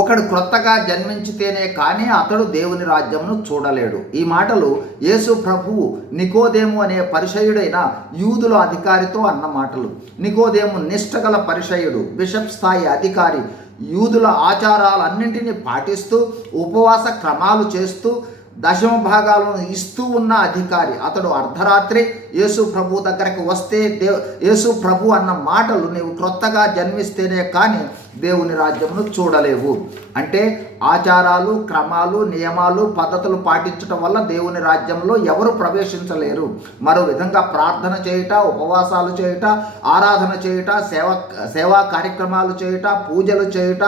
ఒకడు క్రొత్తగా జన్మించితేనే కానీ అతడు దేవుని రాజ్యమును చూడలేడు. ఈ మాటలు యేసు ప్రభువు నికోదేము అనే పరిసయ్యుడైన యూదుల అధికారితో అన్న మాటలు. నికోదేము నిష్ఠగల పరిసయ్యుడు, బిషప్ స్థాయి అధికారి, యూదుల ఆచారాలన్నింటినీ పాటిస్తూ ఉపవాస క్రమాలు చేస్తూ దశమ భాగాలను ఇస్తూ ఉన్న అధికారి. అతడు అర్ధరాత్రి యేసు ప్రభు దగ్గరకు వస్తే యేసు ప్రభు అన్న మాటలు, నీవు క్రొత్తగా జన్మిస్తేనే కానీ దేవుని రాజ్యమును చూడలేవు. అంటే ఆచారాలు, క్రమాలు, నియమాలు, పద్ధతులు పాటించడం వల్ల దేవుని రాజ్యంలో ఎవరు ప్రవేశించలేరు. మరో విధంగా ప్రార్థన చేయుట, ఉపవాసాలు చేయుట, ఆరాధన చేయుట, సేవా కార్యక్రమాలు చేయుట, పూజలు చేయుట,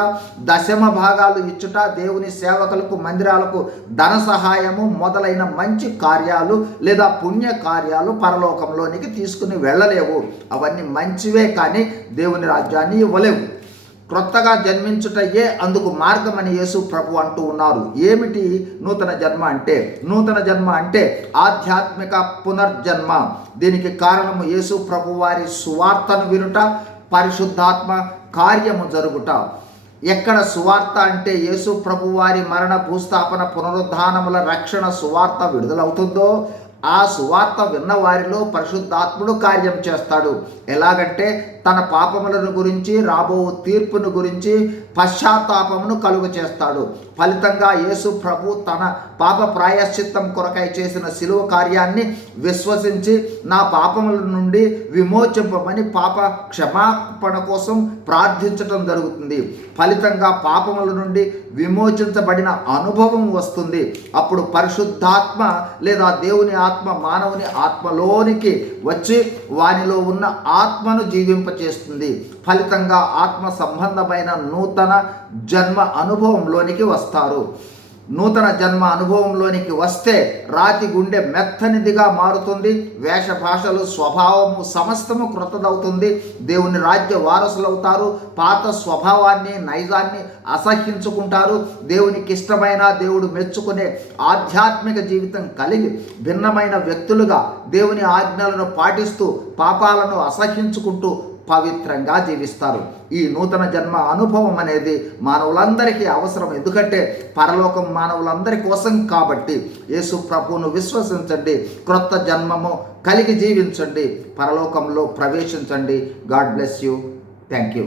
దశమ భాగాలు ఇచ్చుట, దేవుని సేవకులకు, మందిరాలకు ధన సహాయము మొదలైన మంచి కార్యాలు లేదా పుణ్య కార్యాలు పరలోకంలోనికి తీసుకుని వెళ్ళలేవు. అవన్నీ మంచివే కానీ దేవుని రాజ్యాన్ని ఇవ్వలేవు. క్రొత్తగా జన్మించుటయే అందుకు మార్గమని యేసు ప్రభు అంటూ ఉన్నారు. ఏమిటి నూతన జన్మ అంటే? నూతన జన్మ అంటే ఆధ్యాత్మిక పునర్జన్మ. దీనికి కారణము యేసు ప్రభు వారి సువార్తను వినుట, పరిశుద్ధాత్మ కార్యము జరుగుట. ఎక్కడ సువార్త అంటే యేసు ప్రభు వారి మరణ, భూస్థాపన, పునరుద్ధానముల రక్షణ సువార్త విడుదలవుతుందో ఆ సువార్త విన్న వారిలో పరిశుద్ధాత్ముడు కార్యం చేస్తాడు. ఎలాగంటే తన పాపములను గురించి, రాబో తీర్పును గురించి పశ్చాత్తాపమును కలుగు చేస్తాడు. ఫలితంగా యేసు ప్రభు తన పాప ప్రాయశ్చిత్తం కొరకై చేసిన శిలువ కార్యాన్ని విశ్వసించి నా పాపముల నుండి విమోచింపమని పాప క్షమాపణ కోసం ప్రార్థించటం జరుగుతుంది. ఫలితంగా పాపముల నుండి విమోచించబడిన అనుభవం వస్తుంది. అప్పుడు పరిశుద్ధాత్మ లేదా దేవుని ఆత్మ మానవుని ఆత్మలోనికి వచ్చి వానిలో ఉన్న ఆత్మను జీవింపచేస్తుంది. ఫలితంగా ఆత్మ సంబంధమైన నూతన జన్మ అనుభవంలోనికి వస్తారు. నూతన జన్మ అనుభవంలోనికి వస్తే రాతి గుండె మెత్తనిదిగా మారుతుంది. వేష భాషలు, స్వభావము సమస్తము క్రొత్తదవుతుంది. దేవుని రాజ్య వారసులవుతారు. పాత స్వభావాన్ని, నైజాన్ని అసహ్యించుకుంటారు. దేవునికి ఇష్టమైన, దేవుడు మెచ్చుకునే ఆధ్యాత్మిక జీవితం కలిగి భిన్నమైన వ్యక్తులుగా దేవుని ఆజ్ఞలను పాటిస్తూ పాపాలను అసహ్యించుకుంటూ పవిత్రంగా జీవిస్తారు. ఈ నూతన జన్మ అనుభవం అనేది మానవులందరికీ అవసరం. ఎందుకంటే పరలోకం మానవులందరి కోసం కాబట్టి. యేసు ప్రభువును విశ్వసించండి, క్రొత్త జన్మము కలిగి జీవించండి, పరలోకంలో ప్రవేశించండి. God bless you. Thank you.